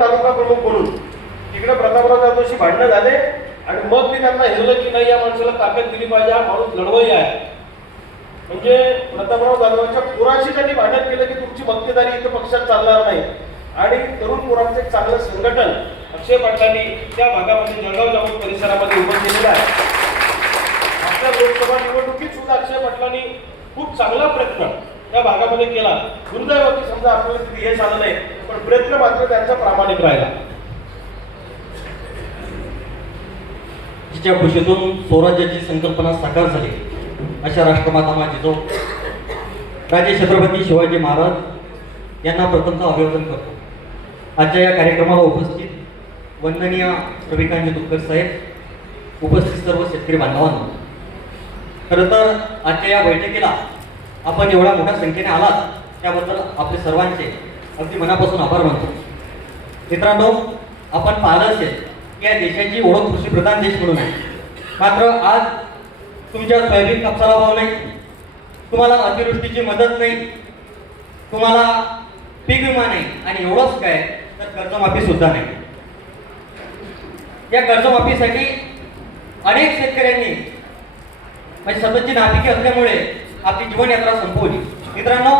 तालुका प्रमुख बोलून तिकडे प्रतापराव जाधवशी भांडणं झाले आणि मग मी त्यांना हेरलं की नाही या माणसाला ताकद दिली पाहिजे हा माणूस लढवई आहे. म्हणजे प्रतापराव जाधवांच्या पुराशी त्यांनी भांडण केलं की तुमची मक्तेदारी इथं पक्षात चालणार नाही. आणि तरुण पोरांचं एक चांगलं संघटन अक्षय पाटलांनी त्या भागामध्ये जळगाव जाऊन परिसरामध्ये उभं केलेलं आहे. आपल्या लोकसभा निवडणुकीत सुद्धा अक्षय पाटलांनी खूप चांगला प्रयत्न त्या भागामध्ये केला. गुरुदैवाची समजा आपल्याला तिथे यश आलं नाही पण प्रयत्न मात्र त्यांचा प्रामाणिक राहिला. जिच्या खुशीतून स्वराज्याची संकल्पना साकार झाली. अशा राष्ट्रमाता जो राजे छत्रपती शिवाजी महाराज यांना प्रथमतः अभिवादन करतो. आजच्या या कार्यक्रमाला उपस्थित वंदनीय रविकांत दुक्कर साहेब उपस्थित सर्व शेतकरी बांधवांना. खरं तर आजच्या या बैठकीला आपण एवढ्या मोठ्या संख्येने आलात त्याबद्दल आपले सर्वांचे अगदी मनापासून आभार मानतो. मित्रांनो आपण पाहिलं असेल की या देशाची ओळख कृषीप्रधान देश म्हणून आहे. मात्र आज तुमच्या सोयाबीन कापसाला भाव नाही तुम्हाला अतिवृष्टीची मदत नाही तुम्हाला पीक विमा नाही आणि एवढंच काय तर कर्जमाफी सुद्धा नाही. या कर्जमाफीसाठी अनेक शेतकऱ्यांनी म्हणजे सततची नापिकी असल्यामुळे आपली जीवनयात्रा संपवली. मित्रांनो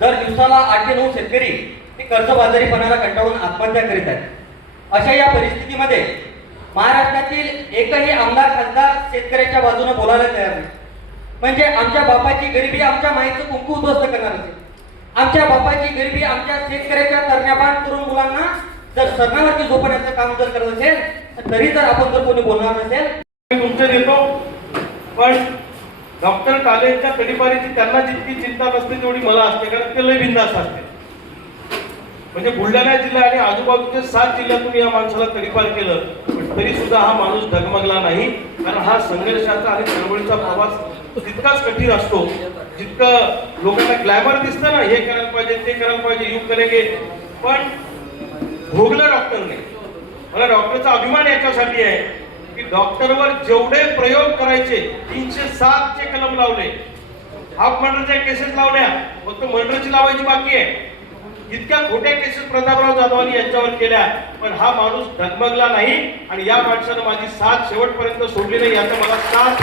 दर दिवसाला आठ ते नऊ शेतकरी हे कर्जबाजारीपणाला कंटाळून आत्महत्या करीत आहेत. अशा या परिस्थितीमध्ये महाराष्ट्रातील एकही आमदार खासदार शेतकऱ्याच्या बाजूने बोलायला तयार नाही. म्हणजे आमच्या बापाची गरिबी आमच्या माईचं कुंकू उद्ध्वस्त करणार असेल. आमच्या बापाची गरिबी आमच्या शेतकऱ्याच्या तरण्याबाण तरुण मुलांना जर सरकारवरती झोपण्याचं काम जर करत असेल तरी जर आपण जर कोणी बोलणार नसेल मी तुमचे देतो. पण डॉक्टर कालेंच्या कडीपारीची त्यांना जितकी चिंता नसते तेवढी मला असते कारण ते लय बिंदास असते. म्हणजे बुलढाणा जिल्हा आणि आजूबाजूच्या सात जिल्ह्यातून या माणसाला तडीपार केलं पण तरी सुद्धा हा माणूस डगमगला नाही. कारण हा संघर्षाचा आणि चळवळीचा प्रवास तितकाच कठीण असतो. जितकं लोकांना ग्लॅमर दिसतं ना हे करायला पाहिजे ते करायला पाहिजे यू करेगे पण भोगलं डॉक्टरने. मला डॉक्टरचा अभिमान याच्यासाठी आहे. की डॉक्टरवर जेवढे प्रयोग करायचे तीनशे सात चे कलम लावले. हाफ मर्डरच्या केसेस लावल्या. फक्त मर्डरची लावायची बाकी आहे. इतक्या खोट्या केसेस प्रतापराव जाधवांनी यांच्यावर केल्या. पण हा माणूस डगमगला नाही आणि या माणसानं माझी साथ शेवटपर्यंत सोडली नाही याचा मला साथ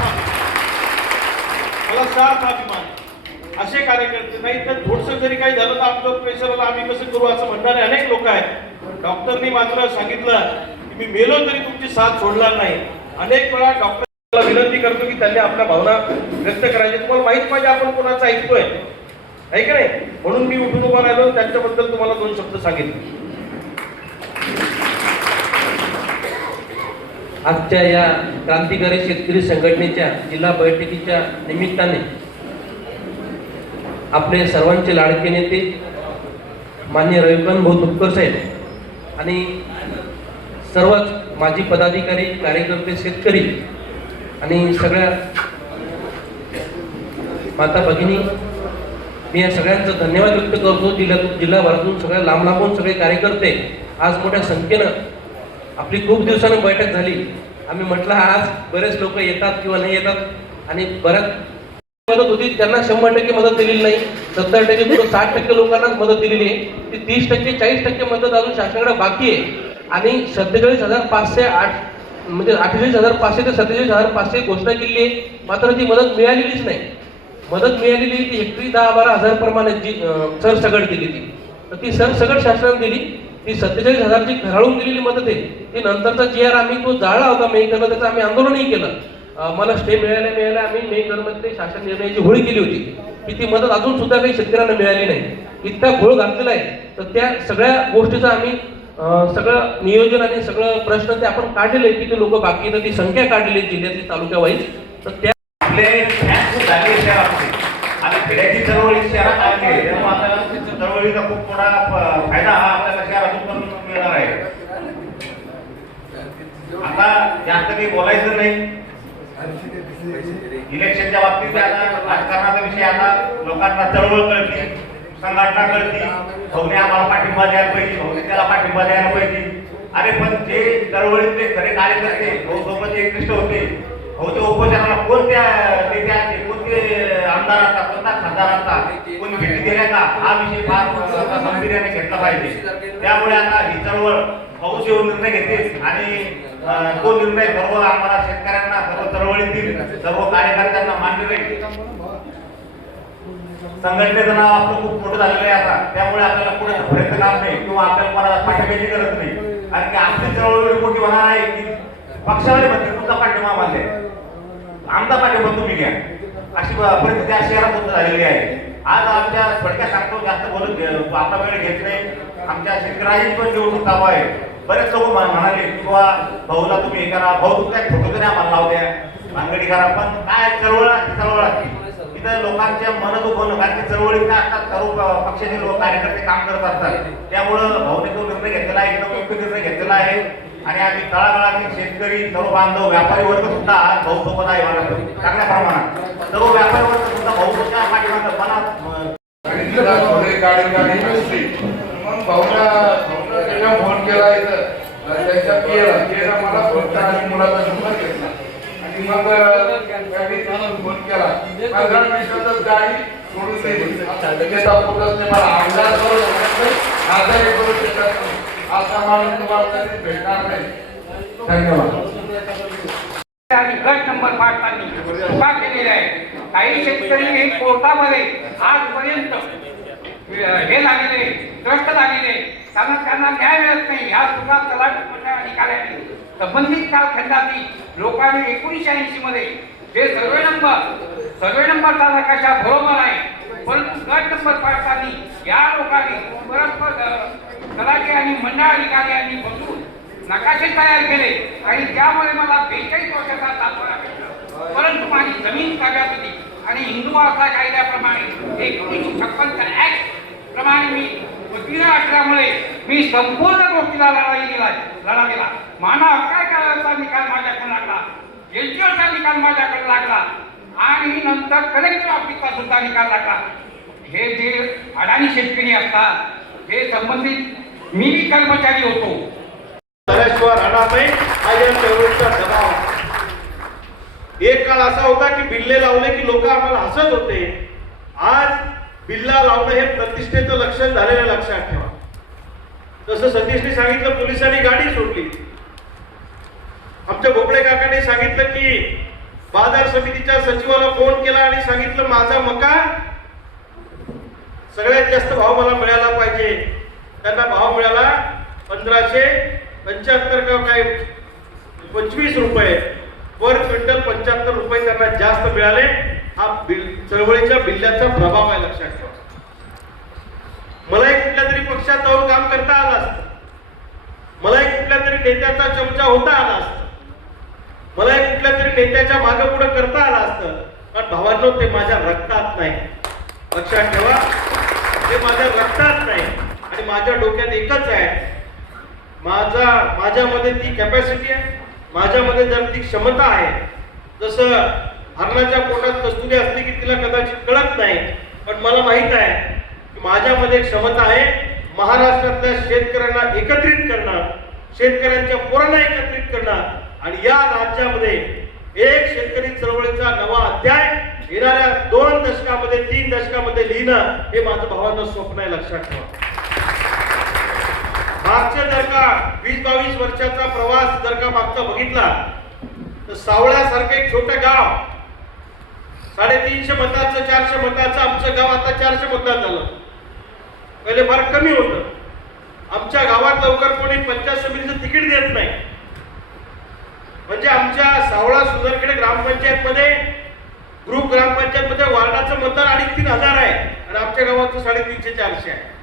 मला साथ अभिमान असे कार्यकर्ते नाही तर थोडस जरी काही झालं तर आमच्यावर प्रेशर आम्ही कसं करू असं म्हणणारे अनेक लोक आहेत. डॉक्टरनी मात्र सांगितलं मी मेलो तरी तुमची साथ सोडणार नाही. अनेक वेळा डॉक्टरला विनंती करतो की त्यांनी आपल्या भावना व्यक्त करायच्या तुम्हाला माहीत पाहिजे आपण कोणाचं ऐकतोय. आहे नाही? म्हणून मी उठून उभा राहिलो त्यांच्याबद्दल तुम्हाला दोन शब्द सांगितले. आजच्या या क्रांतिकारी शेतकरी संघटनेच्या जिल्हा बैठकीच्या निमित्ताने आपले सर्वांचे लाडके नेते मान्य रविकांत भाऊ तुपकर साहेब आणि सर्वच माजी पदाधिकारी कार्यकर्ते शेतकरी आणि सगळ्या माता भगिनी मी या सगळ्यांचं धन्यवाद व्यक्त करतो. जिल्ह्यातून जिल्हाभरातून सगळ्या लांब लांबून सगळे कार्यकर्ते आज मोठ्या संख्येनं आपली खूप दिवसानं बैठक झाली. आम्ही म्हटलं आज बरेच लोक येतात किंवा नाही येतात आणि बऱ्याच मदत होती. त्यांना शंभर टक्के मदत दिलेली नाही. सत्तर टक्के साठ टक्के लोकांनाच मदत दिलेली आहे. ती तीस टक्के चाळीस टक्के मदत अजून शासनाकडे बाकी आहे. आणि सत्तेचाळीस हजार पाचशे आठ म्हणजे अठ्ठेचाळीस हजार पाचशे ते सत्तेचाळीस हजार पाचशे घोषणा केली आहे. मात्र ती मदत मिळालेलीच नाही. मदत मिळालेली ती हेक्टरी दहा बारा हजार प्रमाणे जी अं, दिली ती. तर ती सरसगट शासनाने दिली. ती सत्तेचाळीस हजारची घराळून दिलेली मदत आहे. ती नंतरचा जी आर आम्ही तो जाळला होता मेन करला त्याचं आम्ही आंदोलनही केलं. मला स्टे मिळाल्या मिळाल्या आम्ही मेन करमध्ये शासन निर्णयाची होळी केली होती. की ती मदत अजून सुद्धा काही शेतकऱ्यांना मिळाली नाही. इतका घोळ घातलेला आहे. तर त्या सगळ्या गोष्टीचा आम्ही सगळं नियोजन आणि सगळं प्रश्न ते आपण काढलेले आहेत. किती लोक बाकी ती संख्या काढलेली जिल्ह्यातली तालुक्या वाईज. तर त्या आपले खूप आणि खेड्याची चळवळी शहरात आली त्यामुळे आता चळवळीचा खूप मोठा फायदा हा आपल्याला शहरातून पण मिळणार आहे. आता जास्त काही बोलायचं नाही. इलेक्शनच्या बाबतीत राजकारणाचा विषय आता लोकांना चळवळ कळते. संघटना कळते भाऊने आम्हाला पाठिंबा द्यायला पाहिजे. भाऊने त्याला पाठिंबा द्यायला पाहिजे. अरे पण जे चळवळीतले खरे कार्यकर्ते भाऊ सोबत एकनिष्ठ होते. भाऊ ते उपोषणाला कोणत्या नेत्याचे कोणते आमदार असतात? कोणता खासदार असतात? कोणी भेटी दिल्या का? हा विषय फार गांभीर्याने घेतला पाहिजे. त्यामुळे आता ही चळवळ पाऊस येऊन निर्णय घेते आणि तो निर्णय सर्व आम्हाला शेतकऱ्यांना सर्व चळवळीतील सर्व कार्यकर्त्यांना मान्य राहील संघटनेचं नाव आपलं खूप मोठं झालेलं आहे आता. त्यामुळे आपल्याला पुढे प्रयत्न काम नाही. किंवा आपल्याला कोणाला पाठिंब्याची गरज नाही. कारण की आपली चळवळ मोठी होणार आहे की पक्षावाले म्हणते तुमचा पाठिंबा मानले. आमचा पाठिंबा तुम्ही घ्या. अशी परिस्थिती या शहरात झालेली आहे. आज आमच्या थोडक्यात सांगतो जास्त बोलत घे- आपला वेळ घेत नाही. आमच्या शेतकऱ्यांची पण निवडणूक चालू आहे बरेच लोक म्हणाले किंवा भाऊला तुम्ही हे करा. भाऊ तुमचा एक फोटो तरी आम्हाला लावू द्या. करा. पण काय चळवळ चळवळ असते इथं लोकांच्या मन दुखवणं कारण की चळवळीत काय असतात सर्व पक्षाचे लोक कार्यकर्ते काम करत असतात. त्यामुळं भाऊने तो निर्णय घेतलेला आहे एकदम योग्य निर्णय घेतलेला आहे. आणि आम्ही तळागाळातील शेतकरी सर्व बांधव व्यापारी वर्ग सुद्धा आज भाऊ सोबत आहे मला. चांगल्या प्रमाणात. सर्व व्यापारी वर्ग सुद्धा भाऊ सुद्धा पाठीमागं मनात फोन केला त्यांच्या पियला मला फोन केला आणि मुलाचा नंबर घेतला. मग फोन केला. पंधरा मिनिटातच गाडी सोडून दिली मला आमदार करू शकत नाही. आजारी करू शकत नाही माणूस तुम्हाला भेटणार नाही. धन्यवाद. आणि गट नंबर पाडताना चुका केलेल्या आहेत काही शेतकरी हे कोर्टामध्ये आजपर्यंत हे लागलेले त्रस्त लागलेले त्यांना त्यांना न्याय मिळत नाही. या चुका तलाठी अधिकाऱ्यांनी संबंधित कालखंडातील लोकांनी एकोणीसशे ऐंशी मध्ये जे सर्वे नंबर सर्वे नंबर चालकाच्या बरोबर आहे परंतु गट नंबर पाडताना या लोकांनी परस्पर अ, तलाठी आणि मंडळ अधिकाऱ्यांनी बसून नकाशे तयार केले आणि त्यामुळे मला बेचाळीस वर्षाचा तात्पर्य भेटला. परंतु माझी जमीन ताब्यात होती आणि हिंदू वारसा कायद्याप्रमाणे एकोणीसशे छप्पनचा ऍक्ट प्रमाणे मी असल्यामुळे मी संपूर्ण गोष्टीला लढाई दिला लढा दिला. माना काय करायचा निकाल माझ्याकडे लागला? एलजीओचा निकाल माझ्याकडे लागला. आणि नंतर कलेक्टर ऑफिसचा सुद्धा निकाल लागला. हे जे अडाणी शेतकरी असतात हे संबंधित मी कर्मचारी होतो. झाल्याशिवाय राहणार हा या चळवळीचा दबाव एक काळ असा होता की बिल्ले लावले की लोक आम्हाला हसत होते. आज बिल्ला लावणं हे प्रतिष्ठेचं लक्षण झालेलं लक्षात ठेवा. जसं सतीशने सांगितलं पोलिसांनी गाडी सोडली. आमच्या भोपळे काकांनी सांगितलं की बाजार समितीच्या सचिवाला फोन केला आणि सांगितलं माझा मका सगळ्यात जास्त भाव मला मिळाला पाहिजे. त्यांना भाव मिळाला पंधराशे पंच्याहत्तर का काय? पंचवीस रुपये. पर क्विंटल पंच्याहत्तर रुपये त्यांना जास्त मिळाले. हा बिल चळवळीच्या बिल्ल्याचा प्रभाव आहे लक्षात ठेवा. मलाही कुठल्या तरी पक्षात जाऊन काम करता आलं असतं. मलाही कुठल्या तरी नेत्याचा चमचा होता आला असतं. मलाही कुठल्या तरी नेत्याच्या मागे पुढे करता आलं असतं. पण भावांनो ते माझ्या रक्तात नाही. लक्षात ठेवा ते माझ्या रक्तात नाही. आणि माझ्या डोक्यात एकच आहे. माझा माझ्यामध्ये ती कॅपॅसिटी आहे. माझ्यामध्ये जर ती क्षमता आहे जसं हरणाच्या पोटात कस्तुरी असली की तिला कदाचित कळत नाही पण मला माहीत आहे माझ्यामध्ये एक क्षमता आहे. महाराष्ट्रातल्या शेतकऱ्यांना एकत्रित करणं शेतकऱ्यांच्या पोरांना एकत्रित करणं आणि या राज्यामध्ये एक शेतकरी चळवळीचा नवा अध्याय येणाऱ्या दोन दशकामध्ये तीन दशकामध्ये लिहिणं हे माझं भावांना स्वप्न आहे लक्षात ठेवा. मागच्या जर का वीस बावीस वर्षाचा प्रवास जर का मागचा बघितला तर सावळ्यासारखं एक छोटं गाव साडेतीनशे मताचं चारशे मताचं आमचं गाव आता चारशे मतदान झालं. पहिले फार कमी होतं. आमच्या गावात लवकर कोणी पंचायत समितीचं तिकीट देत नाही. म्हणजे आमच्या सावळा सुंदरखेडे ग्रामपंचायत मध्ये ग्रुप ग्रामपंचायत मध्ये वार्डाचं मतदार अडीच तीन हजार आहे. आणि आमच्या गावाचं साडेतीनशे चारशे आहे.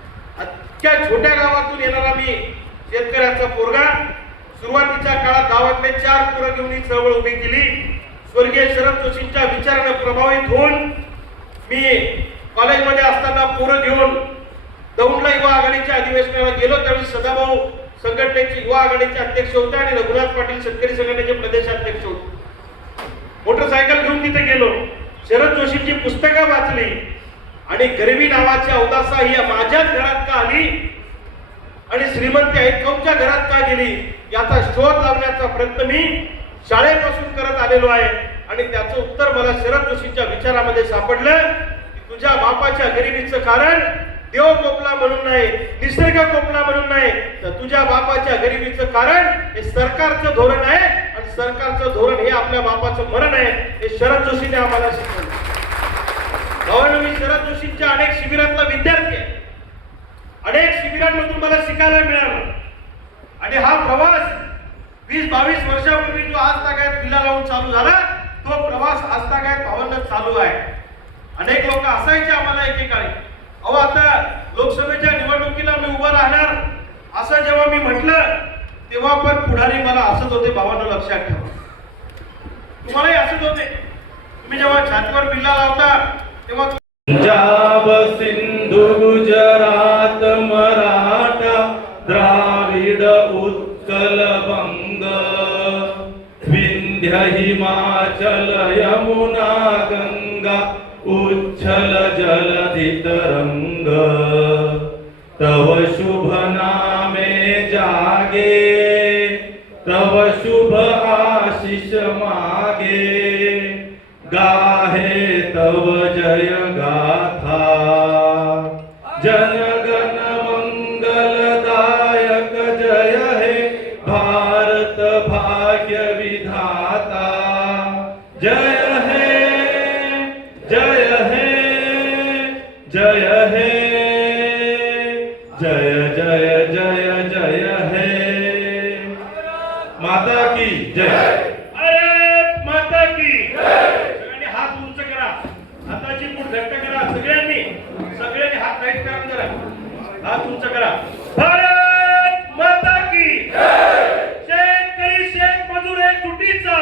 इतक्या छोट्या गावातून येणारा मी शेतकऱ्याचा पोरगा सुरुवातीच्या काळात गावातले चार पोरं घेऊन ही चळवळ उभी केली. स्वर्गीय शरद जोशींच्या विचारानं प्रभावित होऊन मी कॉलेजमध्ये असताना पोरं घेऊन दौंडला युवा आघाडीच्या अधिवेशनाला गेलो त्यावेळी सदाभाऊ संघटनेचे युवा आघाडीचे अध्यक्ष होते आणि रघुनाथ पाटील शेतकरी संघटनेचे प्रदेशाध्यक्ष होते. मोटरसायकल घेऊन तिथे गेलो. शरद जोशींची पुस्तकं वाचली. आणि गरिबी नावाची अवदासा ही माझ्याच घरात का आली? आणि श्रीमंती ऐतकाऊच्या घरात का गेली? याचा शोध लावण्याचा प्रयत्न मी शाळेपासून करत आलेलो आहे. आणि त्याचं उत्तर मला शरद जोशींच्या विचारामध्ये सापडलं की तुझ्या बापाच्या गरिबीचं कारण देव कोपला म्हणून नाही निसर्ग कोपला म्हणून नाही. तर तुझ्या बापाच्या गरिबीचं कारण हे सरकारचं धोरण आहे आणि सरकारचं धोरण हे आपल्या बापाचं मरण आहे. हे शरद जोशीने आम्हाला शिकवलं. भावांनो मी शरद जोशींच्या अनेक शिबिरातला विद्यार्थी आहे. अनेक शिबिरांमधून मला शिकायला मिळालं. आणि हा प्रवास वीस बावीस वर्षापूर्वी जो आज तागायत किल्ला लावून चालू झाला तो प्रवास आज तागायत भावांना चालू आहे. अनेक लोक असायचे आम्हाला एकेकाळी. अहो आता लोकसभेच्या निवडणुकीला मी उभं राहणार. असं जेव्हा मी म्हटलं तेव्हा पण पुढारी मला असत होते भावांना लक्षात ठेवा. तुम्हालाही असत होते. तुम्ही जेव्हा छातीवर बिल्ला लावता तेव्हा पंजाब सिंधू गुजरात मराठा द्राविड उत्कल बंग विंध्य हिमाचल यमुना गंगा उच्छल जलधि तरंग तव शुभ नामे जागे तव शुभ आशिष मागे। गाहे तव जय घट्ट करा सगळ्यांनी. सगळ्यांनी हात राईट करा जरा हात तुमचं करा. भारत माता की शेतकरी शेत मजूर आहे तुटीचा.